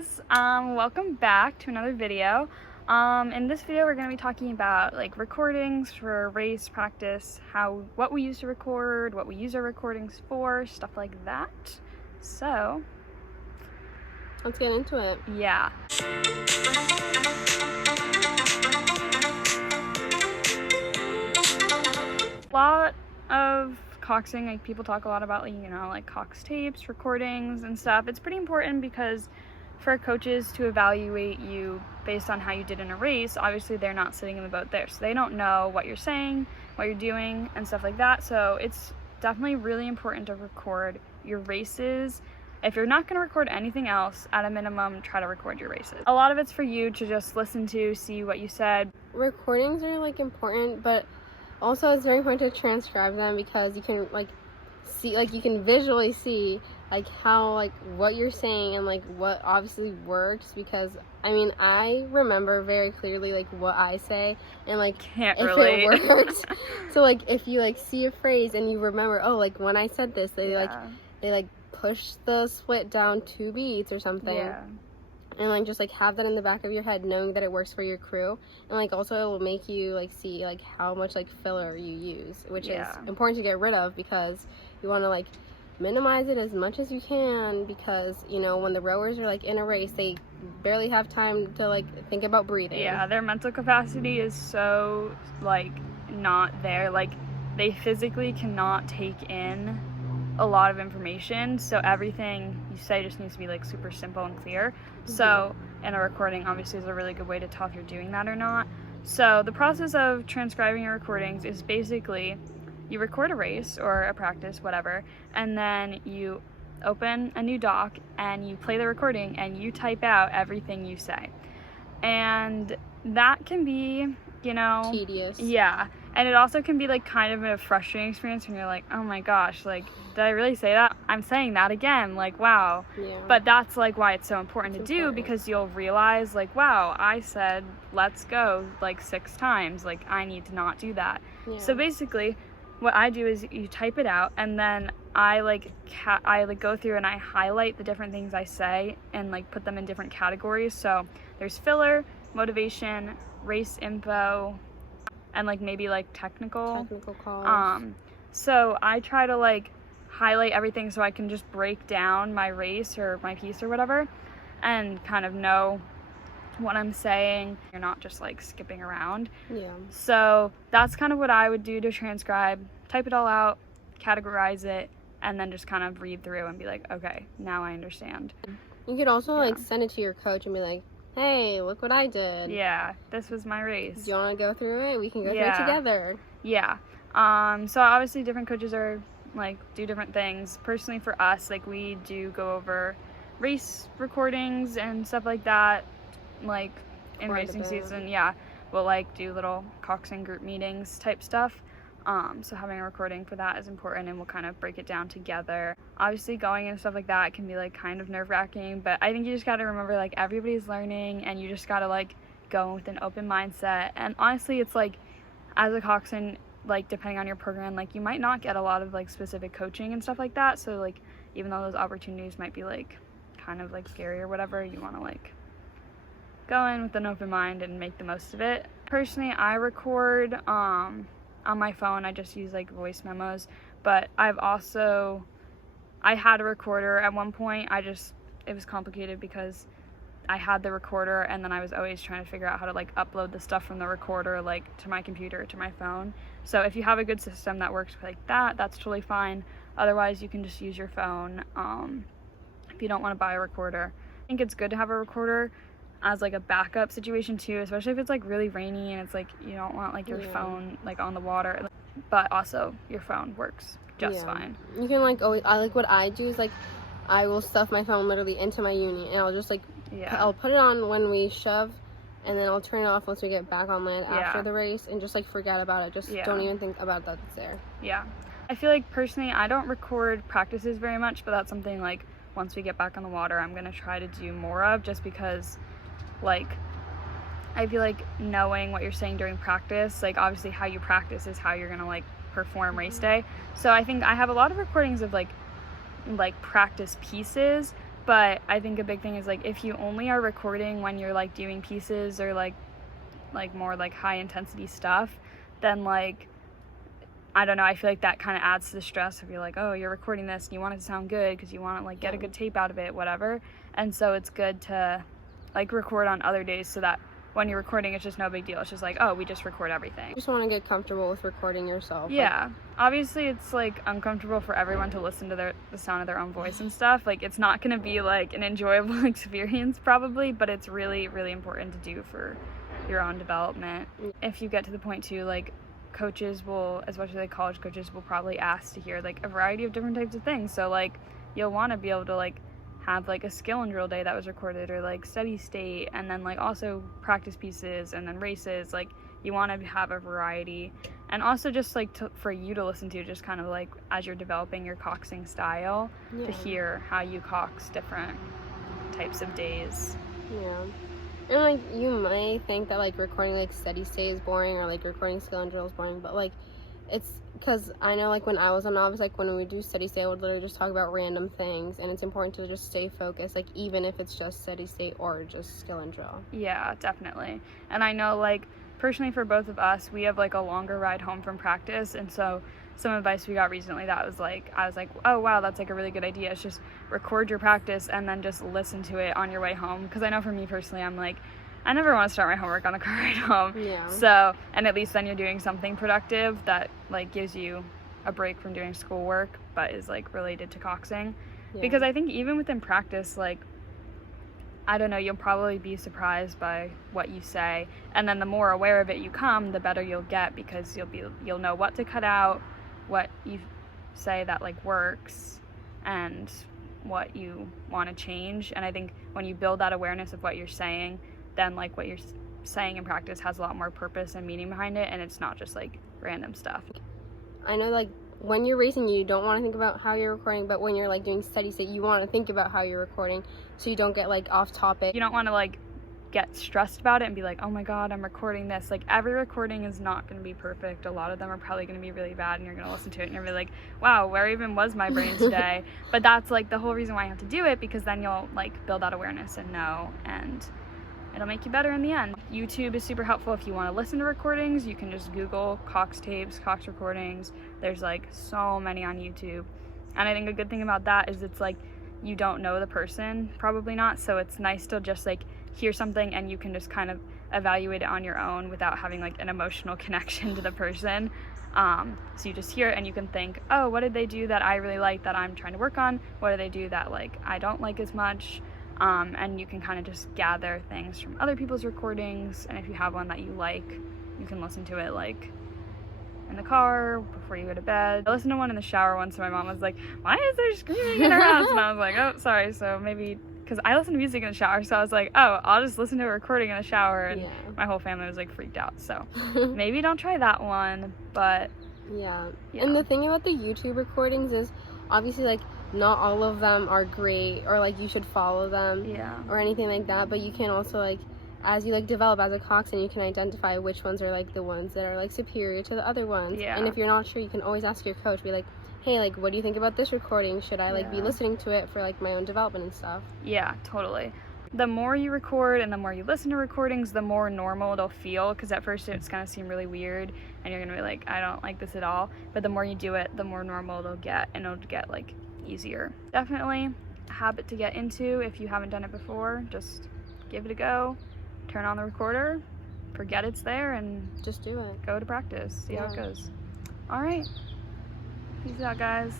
guys, welcome back to another video. In this video we're going to be talking about like recordings for race practice, what we use to record, what we use our recordings for, stuff like that. So let's get into it. Yeah. A lot of coxing, like people talk a lot about like cox tapes, recordings and stuff. It's pretty important because for coaches to evaluate you based on how you did in a race, obviously they're not sitting in the boat there, so they don't know what you're saying, what you're doing and stuff like that. So it's definitely really important to record your races. If you're not going to record anything else, at a minimum, try to record your races. A lot of it's for you to just listen to, see what you said. Recordings are like important, but also it's very important to transcribe them because you can see, you can visually see how what you're saying and what obviously works, because I remember very clearly what I say and Can't if relate. it works. So if you see a phrase and you remember, oh, when I said this, they push the split down 2 beats or something. Yeah. And just have that in the back of your head, knowing that it works for your crew. And also it will make you see how much filler you use, which is important to get rid of, because you want to minimize it as much as you can, because when the rowers are in a race, they barely have time to think about breathing. Yeah, their mental capacity is so not there. They physically cannot take in a lot of information, so everything you say just needs to be super simple and clear. So in a recording obviously is a really good way to tell if you're doing that or not. So the process of transcribing your recordings is basically you record a race or a practice, whatever, and then you open a new doc and you play the recording and you type out everything you say. And that can be, tedious. Yeah. And it also can be kind of a frustrating experience when you're oh my gosh, did I really say that? I'm saying that again, wow. Yeah. But that's why it's so important to do, because you'll realize wow, I said let's go 6 times, I need to not do that. Yeah. So basically what I do is you type it out, and then I go through and I highlight the different things I say and put them in different categories. So there's filler, motivation, race info, and maybe technical calls. So I try to highlight everything so I can just break down my race or my piece or whatever and kind of know what I'm saying. You're not just skipping around. Yeah. So that's kind of what I would do to transcribe. Type it all out, categorize it, and then just kind of read through and be okay, now I understand. You could also send it to your coach and be hey, look what I did. Yeah, this was my race. Do you want to go through it? We can go through it together. Yeah. So obviously different coaches are do different things. Personally for us, we do go over race recordings and stuff like that, in racing season. Yeah, we'll do little coxing group meetings type stuff. So having a recording for that is important, and we'll kind of break it down together. Obviously going and stuff like that can be kind of nerve-wracking, but I think you just got to remember everybody's learning, and you just got to go with an open mindset. And honestly, it's as a coxswain, depending on your program, you might not get a lot of specific coaching and stuff like that. So even though those opportunities might be kind of scary or whatever, you want to go in with an open mind and make the most of it. Personally, I record on my phone. I just use voice memos, but I had a recorder at one point. It was complicated because I had the recorder, and then I was always trying to figure out how to upload the stuff from the recorder to my computer, to my phone. So if you have a good system that works that, that's totally fine. Otherwise you can just use your phone if you don't want to buy a recorder. I think it's good to have a recorder as a backup situation too, especially if it's really rainy and it's you don't want your phone on the water, but also your phone works just fine. You can always, what I do is I will stuff my phone literally into my uni, and I'll just I'll put it on when we shove, and then I'll turn it off once we get back on land after the race, and just forget about it. Just don't even think about that it's there. Yeah, I feel personally I don't record practices very much, but that's something once we get back on the water I'm gonna try to do more of, just because I feel knowing what you're saying during practice, obviously how you practice is how you're gonna perform race day. So I think I have a lot of recordings of practice pieces, But I think a big thing is like if you only are recording when you're like doing pieces or like more like high intensity stuff, then like I don't know, I feel like that kind of adds to the stress of you're like, oh, you're recording this and you want it to sound good because you want to like get a good tape out of it, whatever. And so it's good to like record on other days so that when you're recording, it's just no big deal. It's just like, oh, we just record everything. You just want to get comfortable with recording yourself. Yeah. Like, obviously, it's like uncomfortable for everyone to listen to the sound of their own voice and stuff. Like, it's not going to be like an enjoyable experience probably, but it's really, really important to do for your own development. If you get to the point too, like coaches will, especially like college coaches, will probably ask to hear like a variety of different types of things. So like you'll want to be able to like have like a skill and drill day that was recorded, or like steady state, and then like also practice pieces and then races. Like you want to have a variety, and also just like for you to listen to, just kind of like as you're developing your coxing style, to hear how you cox different types of days. Yeah. And like you might think that like recording like steady state is boring, or like recording skill and drill is boring, but like it's because I know like when I was a novice, like when we do steady state, I would literally just talk about random things, and it's important to just stay focused, like even if it's just steady state or just skill and drill. Yeah, definitely. And I know like personally for both of us, we have like a longer ride home from practice, and so some advice we got recently that was like, I was like, oh wow, that's like a really good idea. It's just record your practice and then just listen to it on your way home, because I know for me personally, I'm like, I never want to start my homework on the car ride home. Yeah. So, and at least then you're doing something productive that like gives you a break from doing schoolwork, but is like related to coxing. Yeah. Because I think even within practice, like, I don't know, you'll probably be surprised by what you say, and then the more aware of it you come, the better you'll get, because you'll know what to cut out, what you say that like works, and what you want to change. And I think when you build that awareness of what you're saying, then like what you're saying in practice has a lot more purpose and meaning behind it, and it's not just like random stuff. I know like when you're racing, you don't want to think about how you're recording, but when you're like doing steady state, you want to think about how you're recording so you don't get like off topic. You don't want to like get stressed about it and be like, oh my god, I'm recording this. Like every recording is not going to be perfect. A lot of them are probably going to be really bad, and you're going to listen to it and you're really like, wow, where even was my brain today? But that's like the whole reason why you have to do it, because then you'll like build that awareness and know, and it'll make you better in the end. YouTube is super helpful if you want to listen to recordings. You can just Google Cox tapes, Cox recordings. There's like so many on YouTube. And I think a good thing about that is it's like you don't know the person, probably not, so it's nice to just like hear something and you can just kind of evaluate it on your own without having like an emotional connection to the person. So you just hear it and you can think, oh, what did they do that I really like that I'm trying to work on? What do they do that like I don't like as much? And you can kind of just gather things from other people's recordings, and if you have one that you like, you can listen to it like in the car before you go to bed. I listened to one in the shower once, and my mom was like, why is there screaming in our house? And I was like, oh, sorry. So maybe, because I listen to music in the shower, so I was like, oh, I'll just listen to a recording in the shower, and my whole family was like freaked out. So maybe don't try that one, but yeah. And the thing about the YouTube recordings is obviously like not all of them are great, or like you should follow them, or anything like that, but you can also like, as you like develop as a coxswain, you can identify which ones are like the ones that are like superior to the other ones. And if you're not sure, you can always ask your coach, be like, hey, like what do you think about this recording? Should I like be listening to it for like my own development and stuff? Yeah, totally. The more you record and the more you listen to recordings, the more normal it'll feel, because at first it's gonna seem really weird and you're gonna be like, I don't like this at all, but the more you do it, the more normal it'll get, and it'll get like easier. Definitely a habit to get into if you haven't done it before. Just give it a go, turn on the recorder, forget it's there, and just do it. Go to practice, see how it goes. All right, peace out, guys.